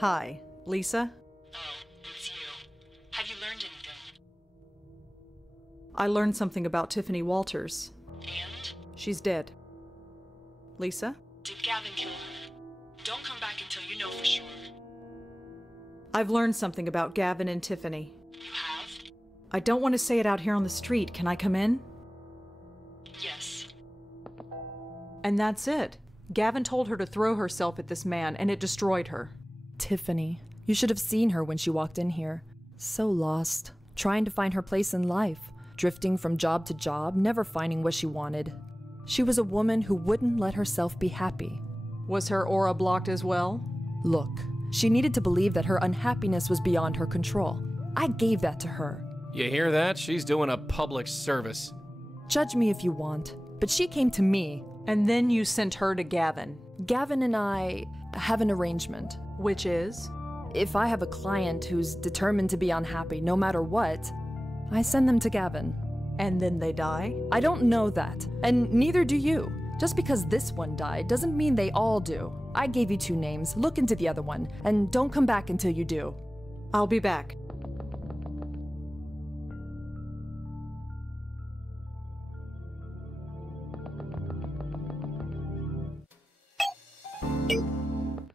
Hi, Lisa? Oh, it's you. Have you learned anything? I learned something about Tiffany Walters. And? She's dead. Lisa? Did Gavin kill her? Don't come back until you know for sure. I've learned something about Gavin and Tiffany. You have? I don't want to say it out here on the street. Can I come in? Yes. And that's it. Gavin told her to throw herself at this man, and it destroyed her. Tiffany. You should have seen her when she walked in here. So lost, trying to find her place in life, drifting from job to job, never finding what she wanted. She was a woman who wouldn't let herself be happy. Was her aura blocked as well? Look, she needed to believe that her unhappiness was beyond her control. I gave that to her. You hear that? She's doing a public service. Judge me if you want, but she came to me. And then you sent her to Gavin. Gavin and I have an arrangement. Which is? If I have a client who's determined to be unhappy no matter what, I send them to Gavin. And then they die? I don't know that, and neither do you. Just because this one died doesn't mean they all do. I gave you 2 names. Look into the other one, and don't come back until you do. I'll be back.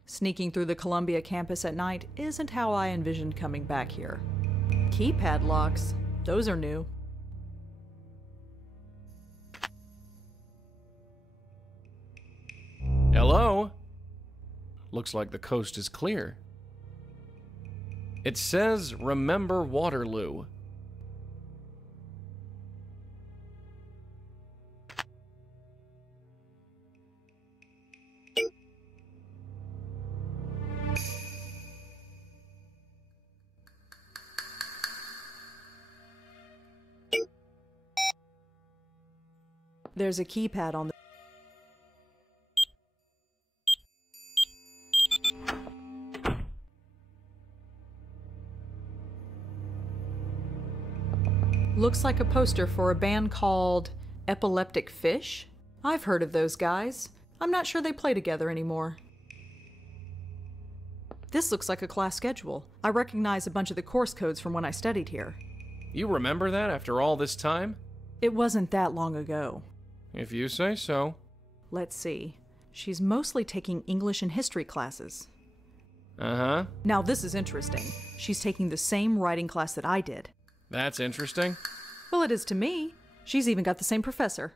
Sneaking through the Columbia campus at night isn't how I envisioned coming back here. Keypad locks, those are new. Hello? Looks like the coast is clear. It says, remember Waterloo. There's a keypad on the... Looks like a poster for a band called Epileptic Fish? I've heard of those guys. I'm not sure they play together anymore. This looks like a class schedule. I recognize a bunch of the course codes from when I studied here. You remember that after all this time? It wasn't that long ago. If you say so. Let's see. She's mostly taking English and history classes. Uh-huh. Now this is interesting. She's taking the same writing class that I did. That's interesting. Well, it is to me. She's even got the same professor.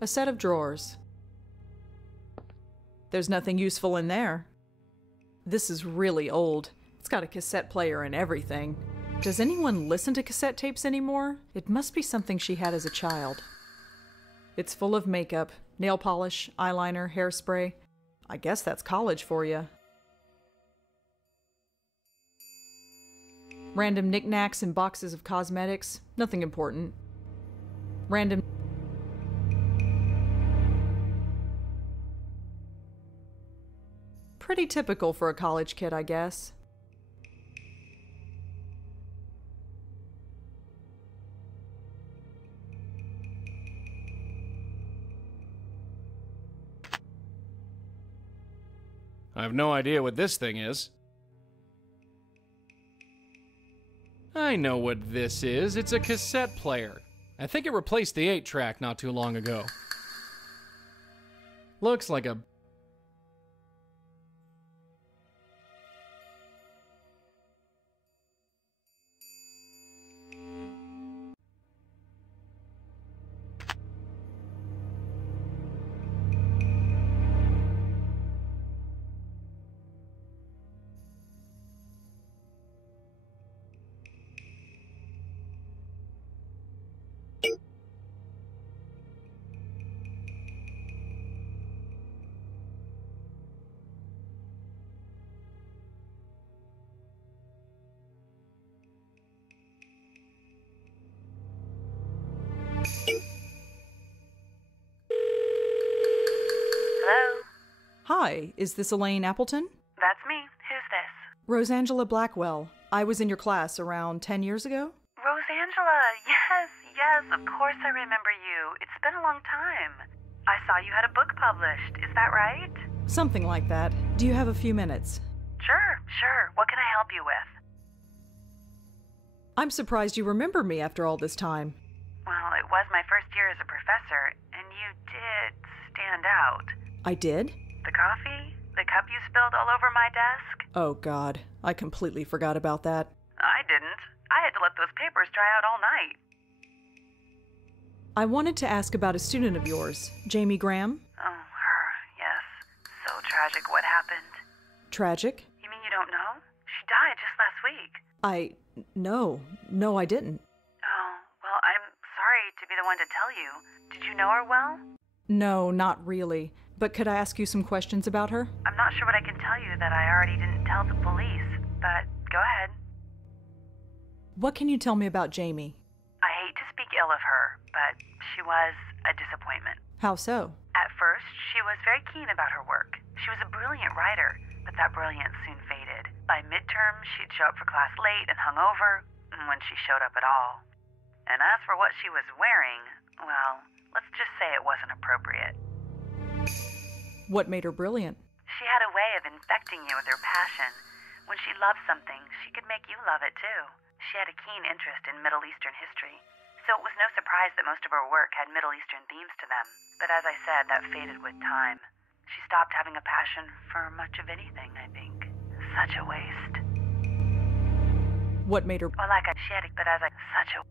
A set of drawers. There's nothing useful in there. This is really old. It's got a cassette player and everything. Does anyone listen to cassette tapes anymore? It must be something she had as a child. It's full of makeup, nail polish, eyeliner, hairspray. I guess that's college for you. Random knickknacks and boxes of cosmetics. Nothing important. Random... Pretty typical for a college kid, I guess. I have no idea what this thing is. I know what this is. It's a cassette player. I think it replaced the 8-track not too long ago. Looks like a... Hi, is this Elaine Appleton? That's me. Who's this? Rosangela Blackwell. I was in your class around 10 years ago. Rosangela, yes, of course I remember you. It's been a long time. I saw you had a book published. Is that right? Something like that. Do you have a few minutes? Sure. What can I help you with? I'm surprised you remember me after all this time. Well, it was my first year as a professor, and you did stand out. I did? The coffee? The cup you spilled all over my desk? Oh, God. I completely forgot about that. I didn't. I had to let those papers dry out all night. I wanted to ask about a student of yours, Jamie Graham. Oh, her, yes. So tragic what happened. Tragic? You mean you don't know? She died just last week. No, I didn't. Oh, well, I'm sorry to be the one to tell you. Did you know her well? No, not really. But could I ask you some questions about her? I'm not sure what I can tell you that I already didn't tell the police, but go ahead. What can you tell me about Jamie? I hate to speak ill of her, but she was a disappointment. How so? At first, she was very keen about her work. She was a brilliant writer, but that brilliance soon faded. By midterm, she'd show up for class late and hungover, when she showed up at all. And as for what she was wearing, well, let's just say it wasn't appropriate. What made her brilliant? She had a way of infecting you with her passion. When she loved something, she could make you love it too. She had a keen interest in Middle Eastern history, so it was no surprise that most of her work had Middle Eastern themes to them. But as I said, that faded with time. She stopped having a passion for much of anything, I think. Such a waste. What made her... Well, such a...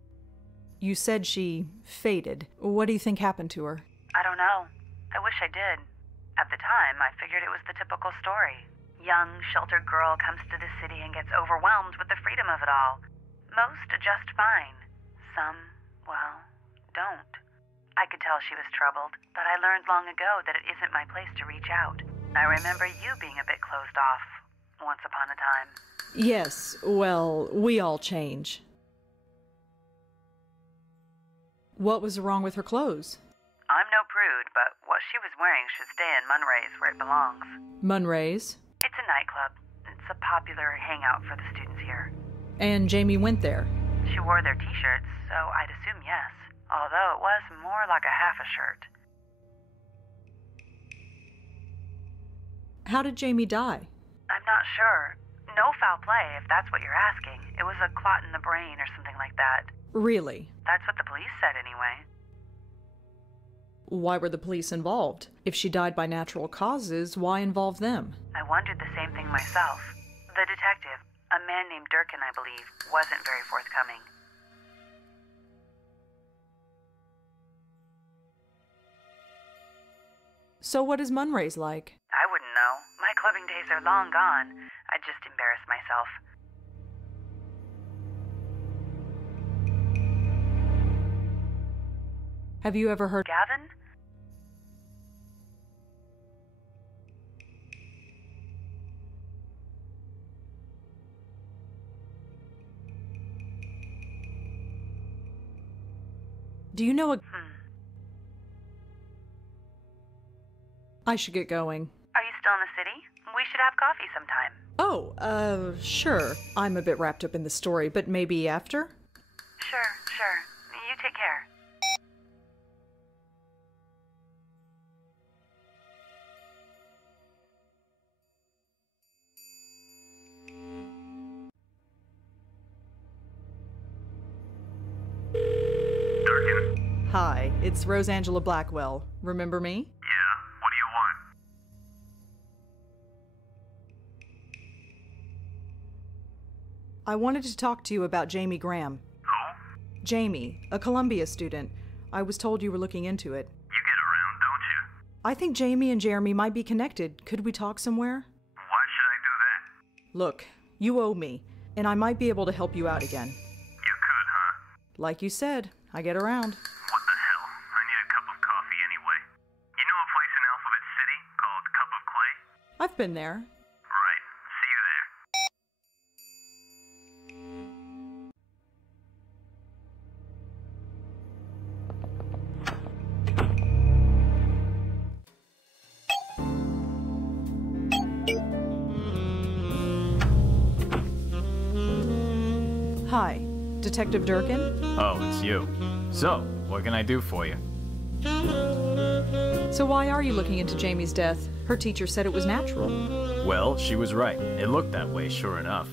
You said she faded. What do you think happened to her? I don't know. I wish I did. At the time, I figured it was the typical story. Young, sheltered girl comes to the city and gets overwhelmed with the freedom of it all. Most adjust fine. Some, well, don't. I could tell she was troubled, but I learned long ago that it isn't my place to reach out. I remember you being a bit closed off, once upon a time. Yes, well, we all change. What was wrong with her clothes? I'm no prude, but what she was wearing should stay in Munray's where it belongs. Munray's? It's a nightclub. It's a popular hangout for the students here. And Jamie went there? She wore their t-shirts, so I'd assume yes. Although it was more like a half a shirt. How did Jamie die? I'm not sure. No foul play, if that's what you're asking. It was a clot in the brain or something like that. Really? That's what the police said anyway. Why were the police involved? If she died by natural causes, why involve them? I wondered the same thing myself. The detective, a man named Durkin, I believe, wasn't very forthcoming. So what is Munray's like? I wouldn't know. My clubbing days are long gone. I'd just embarrass myself. Have you ever heard... Gavin? Do you know a... I should get going. Are you still in the city? We should have coffee sometime. Oh, sure. I'm a bit wrapped up in the story, but maybe after? Sure. You take care. Durkin. Hi, it's Rosangela Blackwell. Remember me? Yeah, what do you want? I wanted to talk to you about Jamie Graham. Who? Jamie, a Columbia student. I was told you were looking into it. You get around, don't you? I think Jamie and Jeremy might be connected. Could we talk somewhere? Why should I do that? Look, you owe me, and I might be able to help you out again. You could, huh? Like you said, I get around. What the hell? I need a cup of coffee anyway. You know a place in Alphabet City called Cup of Clay? I've been there. Right. See you there. Hi, Detective Durkin? Oh, it's you. So, what can I do for you? So why are you looking into Jamie's death? Her teacher said it was natural. Well, she was right. It looked that way, sure enough.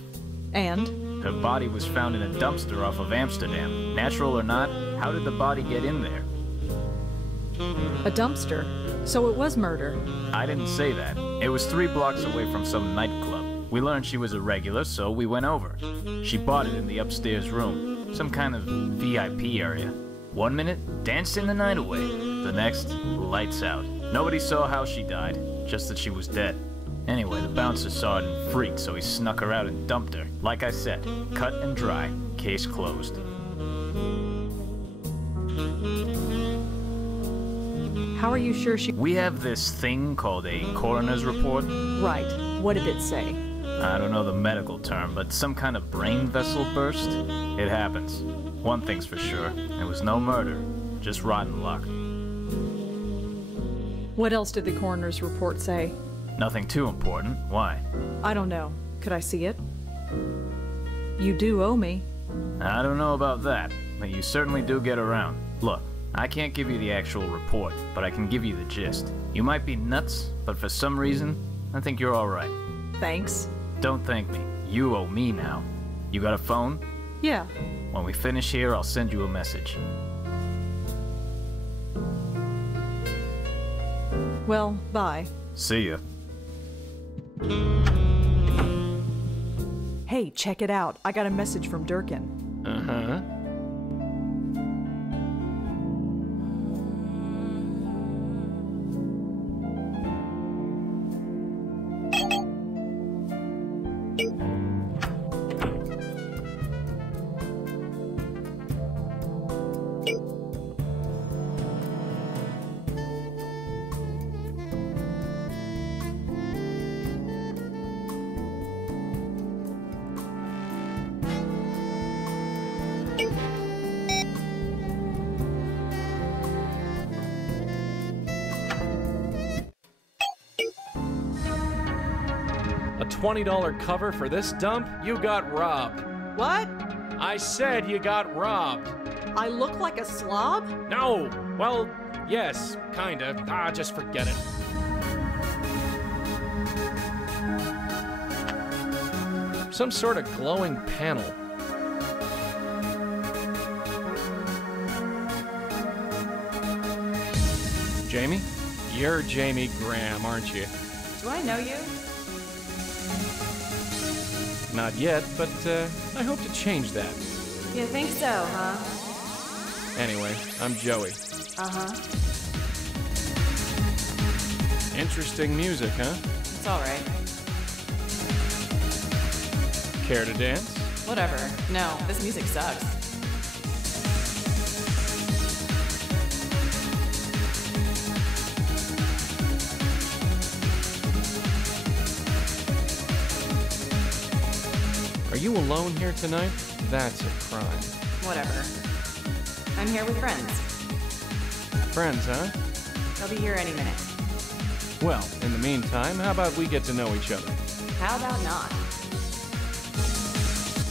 And? Her body was found in a dumpster off of Amsterdam. Natural or not, how did the body get in there? A dumpster. So it was murder. I didn't say that. It was 3 blocks away from some nightclub. We learned she was a regular, so we went over. She bought it in the upstairs room. Some kind of VIP area. 1 minute, dancing the night away. The next, lights out. Nobody saw how she died, just that she was dead. Anyway, the bouncer saw it and freaked, so he snuck her out and dumped her. Like I said, cut and dry. Case closed. How are you sure she... We have this thing called a coroner's report. Right. What did it say? I don't know the medical term, but some kind of brain vessel burst? It happens. One thing's for sure, it was no murder, just rotten luck. What else did the coroner's report say? Nothing too important. Why? I don't know. Could I see it? You do owe me. I don't know about that, but you certainly do get around. Look, I can't give you the actual report, but I can give you the gist. You might be nuts, but for some reason, I think you're alright. Thanks. Don't thank me. You owe me now. You got a phone? Yeah. When we finish here, I'll send you a message. Well, bye. See ya. Hey, check it out. I got a message from Durkin. Uh-huh. A $20 cover for this dump? You got robbed. What? I said you got robbed. I look like a slob? No. Well, yes, kinda. Just forget it. Some sort of glowing panel. Jamie? You're Jamie Graham, aren't you? Do I know you? Not yet, but I hope to change that. You think so, huh? Anyway, I'm Joey. Uh-huh. Interesting music, huh? It's all right. Care to dance? Whatever. No, this music sucks. Are you alone here tonight? That's a crime. Whatever. I'm here with friends. Friends, huh? They'll be here any minute. Well, in the meantime, how about we get to know each other? How about not?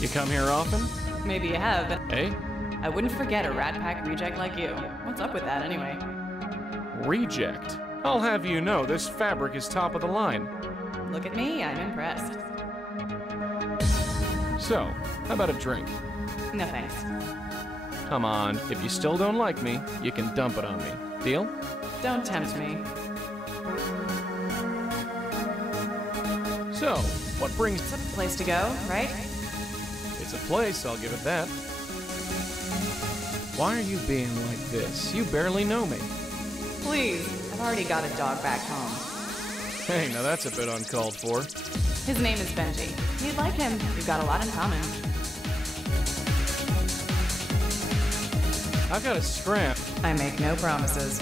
You come here often? Maybe you have, but Hey? I wouldn't forget a Rat Pack reject like you. What's up with that, anyway? Reject. I'll have you know this fabric is top of the line. Look at me, I'm impressed. So, how about a drink? No thanks. Come on, if you still don't like me, you can dump it on me. Deal? Don't tempt me. So, what brings... It's a place to go, right? It's a place, I'll give it that. Why are you being like this? You barely know me. Please, I've already got a dog back home. Hey, now that's a bit uncalled for. His name is Benji. You'd like him. We've got a lot in common. I've got a scrap. I make no promises.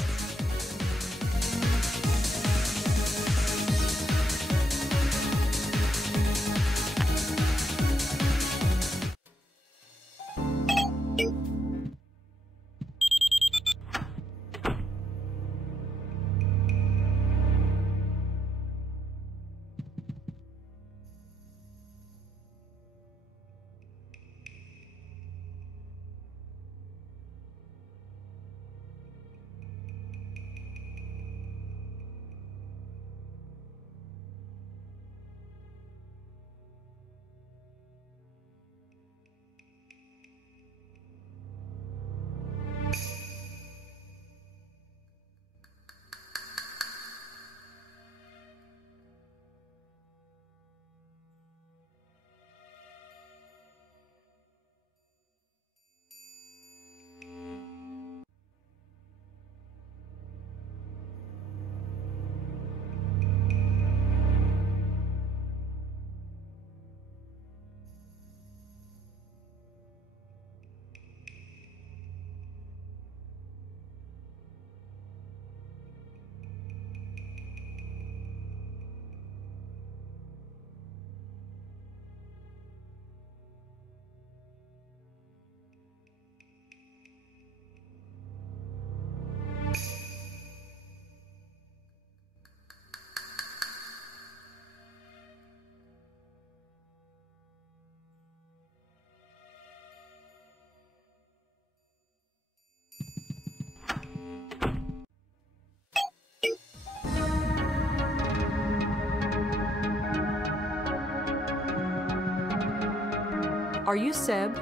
Are you Seb?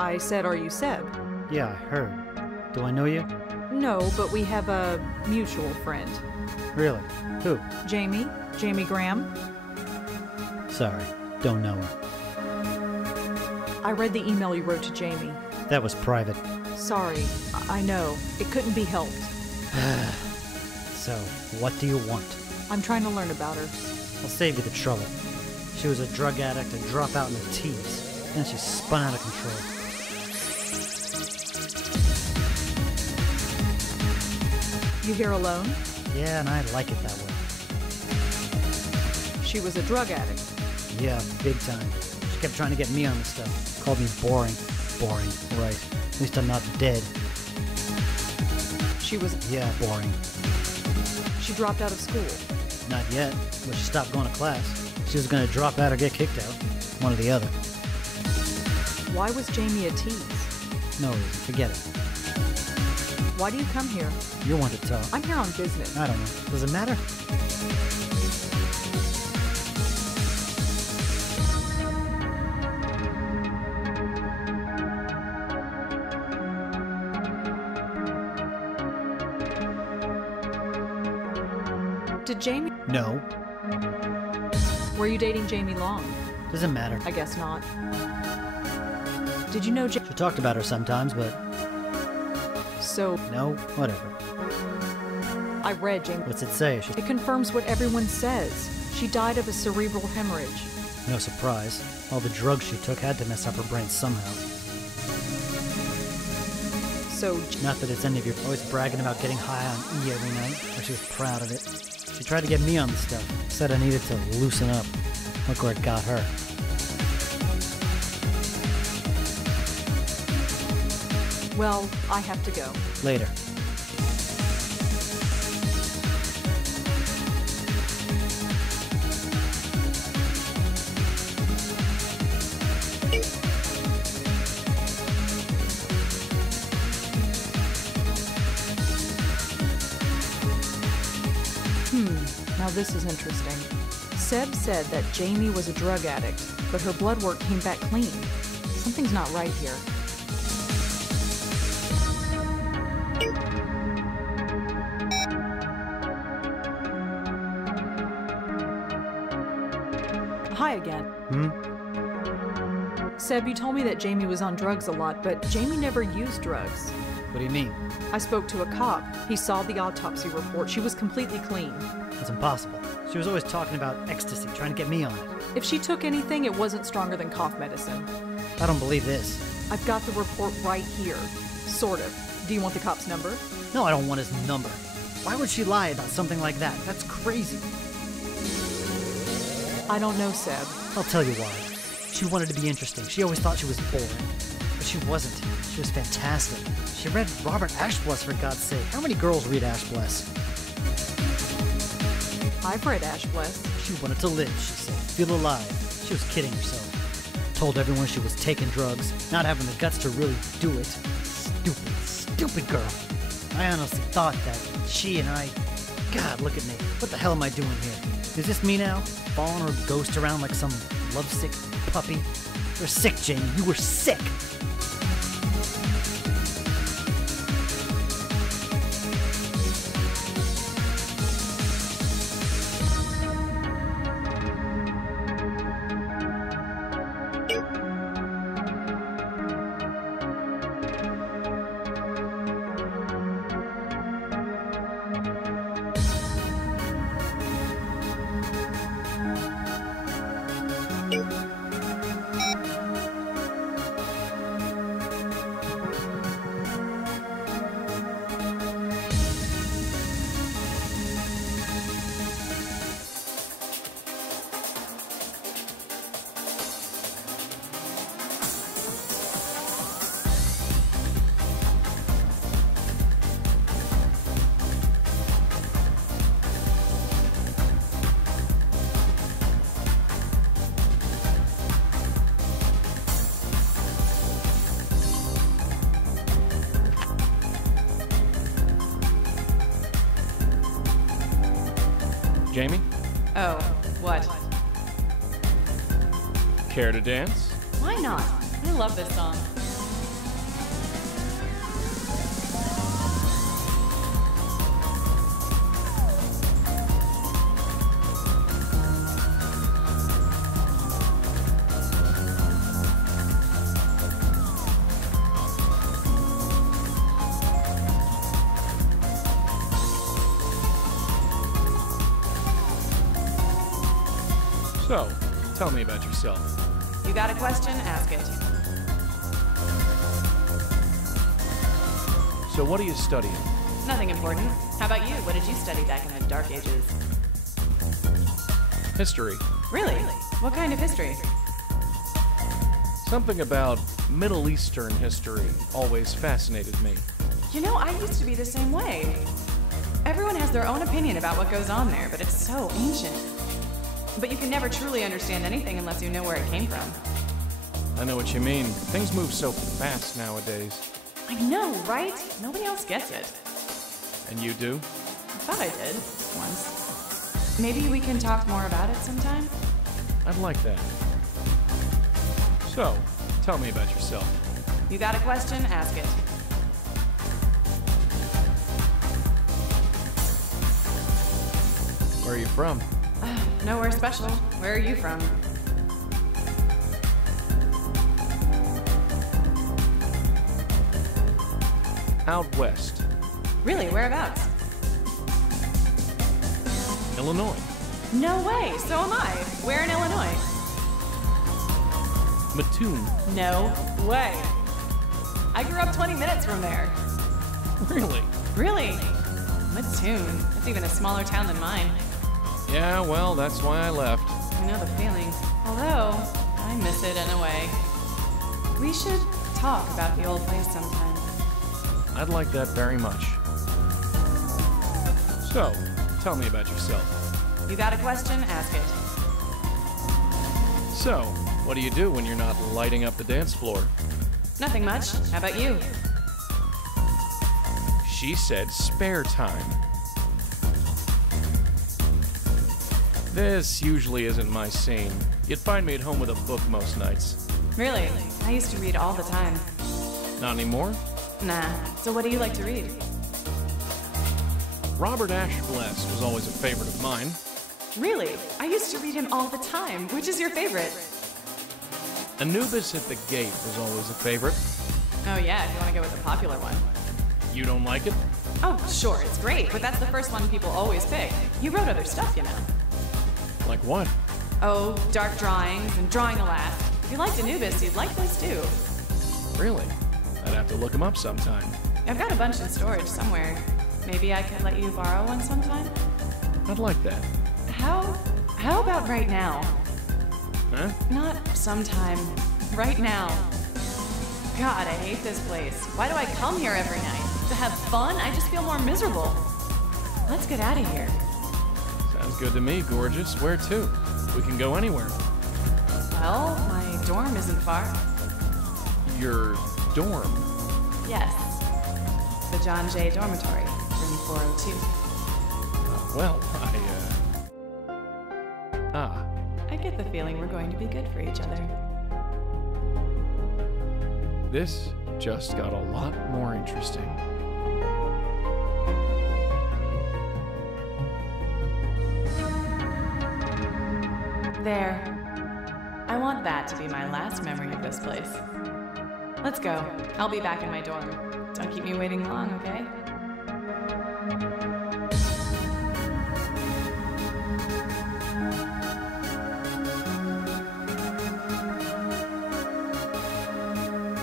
I said, are you Seb? Yeah, I heard. Do I know you? No, but we have a mutual friend. Really? Who? Jamie? Jamie Graham? Sorry, don't know her. I read the email you wrote to Jamie. That was private. Sorry, I know. It couldn't be helped. So, what do you want? I'm trying to learn about her. I'll save you the trouble. She was a drug addict and dropped out in her teens. Then she spun out of control. You here alone? Yeah, and I like it that way. She was a drug addict. Yeah, big time. She kept trying to get me on the stuff. Called me boring. Boring, right. At least I'm not dead. She was... Yeah, boring. She dropped out of school. Not yet, but she stopped going to class. She was going to drop out or get kicked out. One or the other. Why was Jamie a tease? No reason. Forget it. Why do you come here? You're one to talk. I'm here on business. I don't know. Does it matter? Did Jamie... No. Were you dating Jamie long? Doesn't matter. I guess not. Did you know She talked about her sometimes, but So... no, whatever. I read Jamie... What's it say? It confirms what everyone says. She died of a cerebral hemorrhage. No surprise. All the drugs she took had to mess up her brain somehow. So... Not that it's any of your always bragging about getting high on E every night, but she was proud of it. She tried to get me on the stuff. Said I needed to loosen up. Look where it got her. Well, I have to go. Later. Now this is interesting. Seb said that Jamie was a drug addict, but her blood work came back clean. Something's not right here. Hi again. Seb, you told me that Jamie was on drugs a lot, but Jamie never used drugs. What do you mean? I spoke to a cop. He saw the autopsy report. She was completely clean. That's impossible. She was always talking about ecstasy, trying to get me on it. If she took anything, it wasn't stronger than cough medicine. I don't believe this. I've got the report right here. Sort of. Do you want the cop's number? No, I don't want his number. Why would she lie about something like that? That's crazy. I don't know, Seb. I'll tell you why. She wanted to be interesting. She always thought she was boring. But she wasn't. She was fantastic. She read Robert Ashbless, for God's sake. How many girls read Ashbless? I've read Ashbless. She wanted to live, she said. Feel alive. She was kidding herself. Told everyone she was taking drugs, not having the guts to really do it. Stupid, stupid girl. I honestly thought that she and I... God, look at me. What the hell am I doing here? Is this me now? Following her ghost around like some lovesick puppy? You're sick, Jamie. You were sick. Jamie, Oh, what? care to dance? Why not? I love this song. So, tell me about yourself. You got a question? Ask it. So what are you studying? Nothing important. How about you? What did you study back in the Dark Ages? History. Really? What kind of history? Something about Middle Eastern history always fascinated me. You know, I used to be the same way. Everyone has their own opinion about what goes on there, but it's so ancient. But you can never truly understand anything unless you know where it came from. I know what you mean. Things move so fast nowadays. I know, right? Nobody else gets it. And you do? I thought I did, once. Maybe we can talk more about it sometime? I'd like that. So, tell me about yourself. You got a question? Ask it. Where are you from? Nowhere special. Where are you from? Out west. Really? Whereabouts? Illinois. No way! So am I. Where in Illinois? Mattoon. No way. I grew up 20 minutes from there. Really? Really? Mattoon. That's even a smaller town than mine. Yeah, well, that's why I left. I know the feeling. Although, I miss it in a way. We should talk about the old place sometime. I'd like that very much. So, tell me about yourself. You got a question? Ask it. So, what do you do when you're not lighting up the dance floor? Nothing much. How about you? She said spare time. This usually isn't my scene. You'd find me at home with a book most nights. Really? I used to read all the time. Not anymore? Nah. So what do you like to read? Robert Ashbless was always a favorite of mine. Really? I used to read him all the time. Which is your favorite? Anubis at the Gate was always a favorite. Oh yeah, if you want to go with the popular one. You don't like it? Oh, sure, it's great, but that's the first one people always pick. You wrote other stuff, you know. Like what? Oh, dark drawings and drawing a laugh. If you liked Anubis, you'd like this too. Really? I'd have to look him up sometime. I've got a bunch in storage somewhere. Maybe I could let you borrow one sometime? I'd like that. How about right now? Huh? Not sometime. Right now. God, I hate this place. Why do I come here every night? To have fun? I just feel more miserable. Let's get out of here. Sounds good to me, gorgeous. Where to? We can go anywhere. Well, my dorm isn't far. Your dorm? Yes. The John Jay Dormitory, room 402. Well, I get the feeling we're going to be good for each other. This just got a lot more interesting. There. I want that to be my last memory of this place. Let's go. I'll be back in my dorm. Don't keep me waiting long, okay?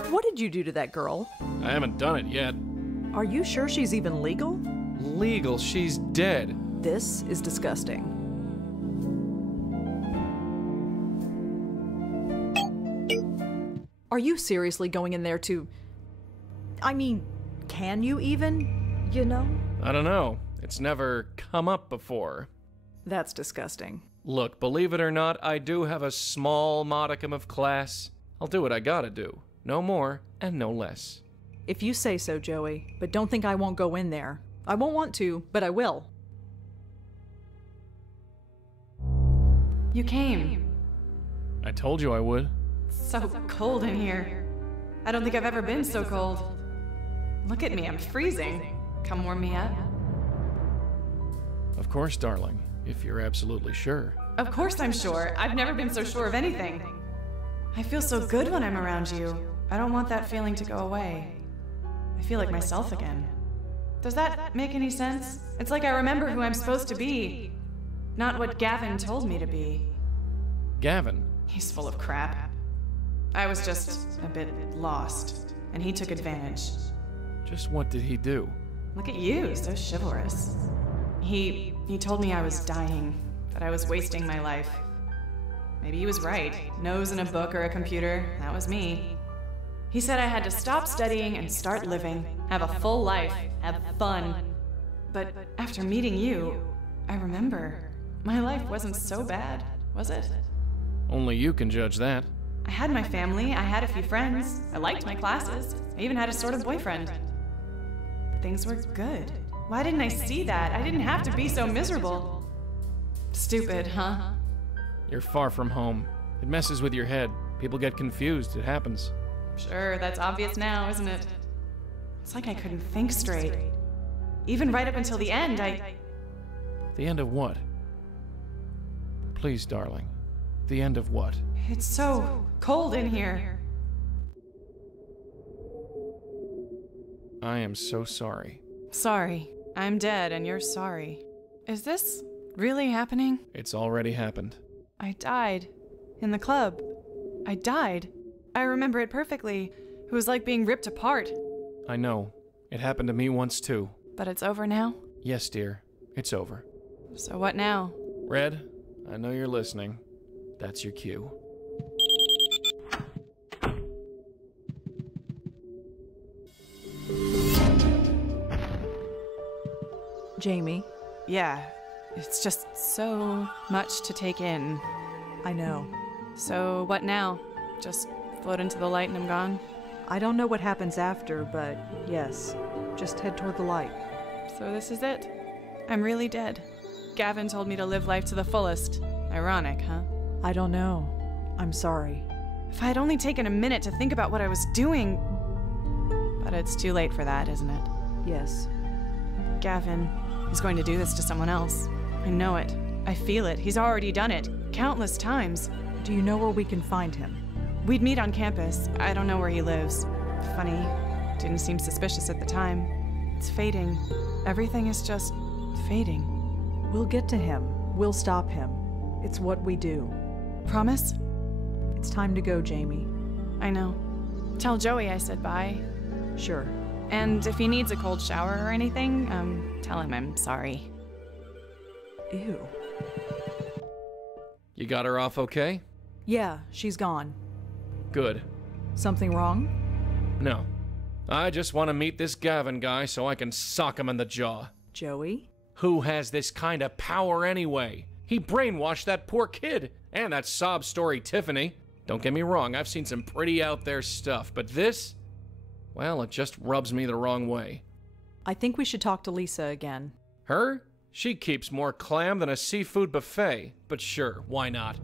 What did you do to that girl? I haven't done it yet. Are you sure she's even legal? Legal? She's dead. This is disgusting. Are you seriously going in there to... I mean, can you even, you know? I don't know. It's never come up before. That's disgusting. Look, believe it or not, I do have a small modicum of class. I'll do what I gotta do. No more and no less. If you say so, Joey, but don't think I won't go in there. I won't want to, but I will. You came. I told you I would. It's so cold in here. I don't think I've ever been so cold. Look at me, I'm freezing. Come warm me up. Of course, darling, if you're absolutely sure. Of course I'm sure. I've never been so sure of anything. I feel so good when I'm around you. I don't want that feeling to go away. I feel like myself again. Does that make any sense? It's like I remember who I'm supposed to be, not what Gavin told me to be. Gavin? He's full of crap. I was just a bit lost, and he took advantage. Just what did he do? Look at you, so chivalrous. He told me I was dying, that I was wasting my life. Maybe he was right. Nose in a book or a computer, that was me. He said I had to stop studying and start living, have a full life, have fun. But after meeting you, I remember, my life wasn't so bad, was it? Only you can judge that. I had my family, I had a few friends, I liked my classes, I even had a sort of boyfriend. Things were good. Why didn't I see that? I didn't have to be so miserable. Stupid, huh? You're far from home. It messes with your head. People get confused. It happens. Sure, that's obvious now, isn't it? It's like I couldn't think straight. Even right up until the end, The end of what? Please, darling. The end of what? It's so cold in here. I am so sorry. Sorry. I'm dead and you're sorry. Is this really happening? It's already happened. I died. In the club. I died. I remember it perfectly. It was like being ripped apart. I know. It happened to me once too. But it's over now? Yes, dear. It's over. So what now? Red, I know you're listening. That's your cue. Jamie. Yeah. It's just so much to take in. I know. So what now? Just float into the light and I'm gone? I don't know what happens after, but yes. Just head toward the light. So this is it? I'm really dead. Gavin told me to live life to the fullest. Ironic, huh? I don't know. I'm sorry. If I had only taken a minute to think about what I was doing... But it's too late for that, isn't it? Yes. Gavin is going to do this to someone else. I know it. I feel it. He's already done it. Countless times. Do you know where we can find him? We'd meet on campus. I don't know where he lives. Funny. Didn't seem suspicious at the time. It's fading. Everything is just fading. We'll get to him. We'll stop him. It's what we do. Promise? It's time to go, Jamie. I know. Tell Joey I said bye. Sure. And if he needs a cold shower or anything, tell him I'm sorry. Ew. You got her off okay? Yeah, she's gone. Good. Something wrong? No. I just want to meet this Gavin guy so I can sock him in the jaw. Joey? Who has this kind of power anyway? He brainwashed that poor kid. And that sob story Tiffany. Don't get me wrong, I've seen some pretty out there stuff, but this? Well, it just rubs me the wrong way. I think we should talk to Lisa again. Her? She keeps more clam than a seafood buffet. But sure, why not?